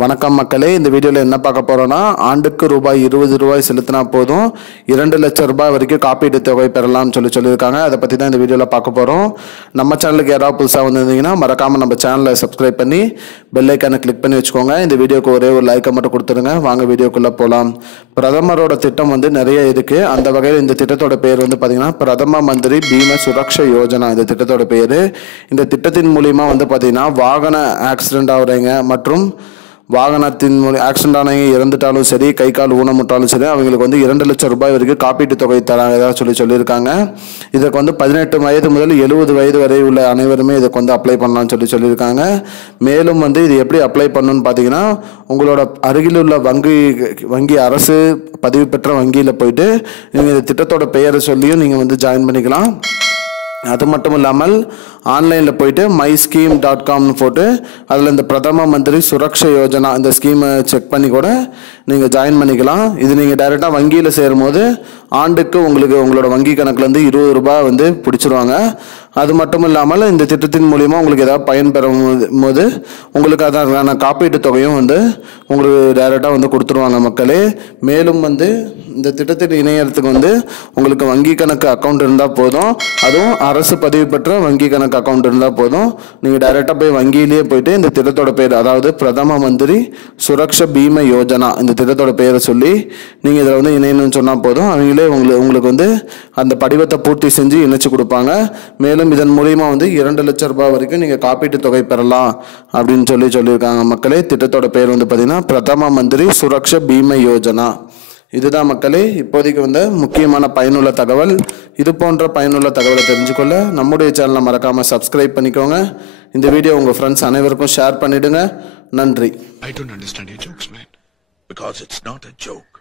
வணக்கம் மக்களே, இந்த வீடியோவில் என்ன பார்க்க போகிறோன்னா, ஆண்டுக்கு ரூபாய் 20 செலுத்தினா போதும் 2 லட்சம் ரூபாய் வரைக்கும் காப்பீட்டு தொகை பெறலாம்னு சொல்லியிருக்காங்க. அதை பற்றி தான் இந்த வீடியோவில் பார்க்க போகிறோம். நம்ம சேனலுக்கு யாராவது புதுசாக வந்திருந்தீங்கன்னா மறக்காமல் நம்ம சேனலை சப்ஸ்கிரைப் பண்ணி பெல் ஐக்கானை கிளிக் பண்ணி வச்சுக்கோங்க. இந்த வீடியோக்கு ஒரே ஒரு லைக்கை மட்டும் கொடுத்துருங்க. வாங்க வீடியோக்குள்ளே போகலாம். பிரதமரோட திட்டம் நிறைய இருக்குது. அந்த வகையில் இந்த திட்டத்தோட பேர் பார்த்தீங்கன்னா பிரதம மந்திரி பீம சுரக்ஷா யோஜனா. இந்த திட்டத்தோட பேர். இந்த திட்டத்தின் மூலிமா பார்த்தீங்கன்னா வாகன ஆக்சிடென்ட் ஆகுறவங்க மற்றும் வாகனத்தின் ஆக்சிடென்ட் ஆனவங்க இறந்துட்டாலும் சரி, கை கால் ஊனமுட்டாலும் சரி, அவங்களுக்கு 2 லட்சம் ரூபாய் வரைக்கும் காப்பீட்டு தொகை தராங்க சொல்லியிருக்காங்க. இதுக்கு 18 வயது முதல் 70 வயது வரை உள்ள அனைவருமே இதுக்கு அப்ளை பண்ணலாம்னு சொல்லியிருக்காங்க. மேலும் இது எப்படி அப்ளை பண்ணணும்னு பார்த்தீங்கன்னா, உங்களோட அருகில் உள்ள வங்கி அரசு பதிவு பெற்ற வங்கியில் போயிட்டு நீங்கள் இந்த திட்டத்தோட பெயரை சொல்லியும் நீங்கள் ஜாயின் பண்ணிக்கலாம். அது மட்டும் இல்லாமல் ஆன்லைனில் போயிட்டு mysscheme.com போட்டு அதில் இந்த பிரதம மந்திரி சுரக்ஷா யோஜனா இந்த ஸ்கீமை செக் பண்ணி கூட நீங்கள் ஜாயின் பண்ணிக்கலாம். இது நீங்கள் டைரெக்டாக வங்கியில் சேரும்போது ஆண்டுக்கு உங்களோட வங்கி கணக்குலேருந்து 20 ரூபாய் பிடிச்சிருவாங்க. அது மட்டும் இல்லாமல் இந்த திட்டத்தின் மூலிமா உங்களுக்கு ஏதாவது பயன் பெறும் போது உங்களுக்கு அதற்கான காப்பீட்டு தொகையும் உங்களுக்கு டைரெக்டாக கொடுத்துருவாங்க மக்களே. மேலும் இந்த திட்டத்தில் இணையறதுக்கு உங்களுக்கு வங்கி கணக்கு அக்கௌண்ட் இருந்தால் போதும். அதுவும் அரசு பதிவு பெற்ற வங்கி கணக்கு அக்கௌண்ட் இருந்தால் போதும். நீங்கள் டைரெக்டாக போய் வங்கியிலேயே போயிட்டு இந்த திட்டத்தோட பேர், அதாவது பிரதம மந்திரி சுரக்ஷா பீம யோஜனா இந்த திட்டத்தோட பேரை சொல்லி நீங்கள் இதில் இணையணும்னு சொன்னால் போதும். அவங்களே உங்களுக்கு அந்த படிவத்தை பூர்த்தி செஞ்சு இணைச்சு கொடுப்பாங்க. மேலும் இதன் மூலியமா 2 லட்சம் ரூபாய் வரைக்கும் நீங்கள் காப்பீட்டு தொகை பெறலாம் அப்படின்னு சொல்லியிருக்காங்க மக்களே. திட்டத்தோட பேர் பார்த்தீங்கன்னா பிரதம மந்திரி சுரக்ஷா பீம யோஜனா. இதுதான் மக்களே இப்போதைக்கு முக்கியமான பயனுள்ள தகவல். இது போன்ற பயனுள்ள தகவலை தெரிஞ்சுக்கொள்ள நம்முடைய சேனலை மறக்காமல் சப்ஸ்கிரைப் பண்ணிக்கோங்க. இந்த வீடியோ உங்கள் ஃப்ரெண்ட்ஸ் அனைவருக்கும் ஷேர் பண்ணிடுங்க. நன்றி. I don't understand your jokes, man. Because it's not a joke.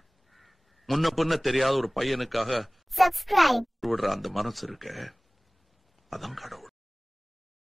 முன்ன பின்ன தெரியாத ஒரு பையனுக்காக subscribe விடுற அந்த மனசு இருக்க, அதான் கடவுள்.